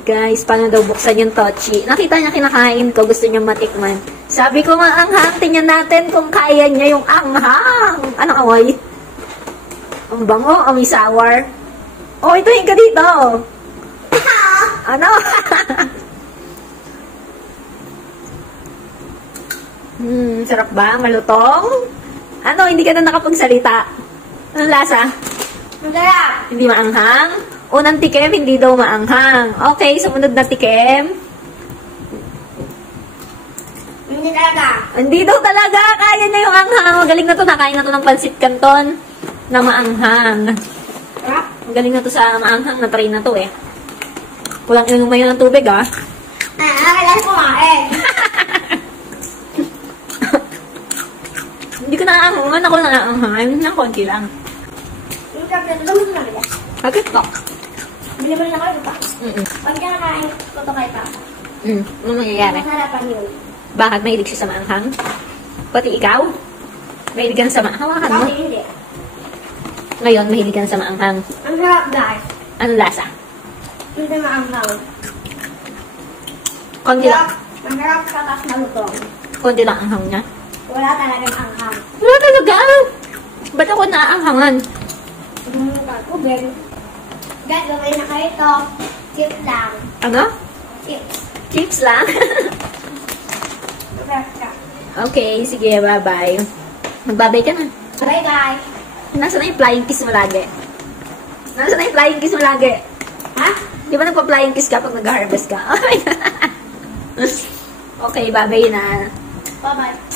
Guys, paano daw buksan yung Tochi? Nakita niya kinakain ko, gusto niya matikman. Sabi ko maanghang, tingnan natin kung kaya niya yung anghang. Anong amoy? Ang bango, amoy sour. Oh, ito yung ka dito. Ano? Sarap ba? Malutong? Ano, hindi ka na nakapagsalita. Anong lasa? Masarap. Hindi maanghang? Unang tikim, hindi daw maanghang. Okay, sumunod na tikim. Hindi talaga. Hindi daw talaga. Kaya na yung anghang. Magaling na to. Nakain na to ng pansit canton na maanghang. Magaling na to sa maanghang. Na-try na to eh. Kulang inuman yun ng tubig ah. Kailan kumain? Hindi ko naaanghang. Ako naaanghang. Ng konti lang. Yung tablet, gusto na ba? Bakit to? Bili mo rin ako ito pa. Pag kinakain ko to kay Papa. Ano mangyayari? Masarapan yun. Bakit mahilig siya sa maanghang? Pati ikaw? Mahilig ka na sa maanghang? Hawakan mo. Bakit hindi? Ngayon, mahilig ka na sa maanghang. Ang sarap guys. Ano lasa? Hindi maanghang. Konti lang. Masarap sa kas malutong. Konti lang anghang niya. Wala talagang anghang. Wala talaga! Ba't ako naaanghangan? Tubig. Guys, gawin na kayo ito. Chips lang. Ano? Chips. Chips lang? Okay, sige, bye-bye. Magbabay ka na. Bye guys. Nasaan na yung flying kiss mo lagi? Nasaan na yung flying kiss mo lagi? Ha? Di ba nagpa-flying kiss ka pag nag-harvest ka? Okay, bye-bye na. Bye-bye.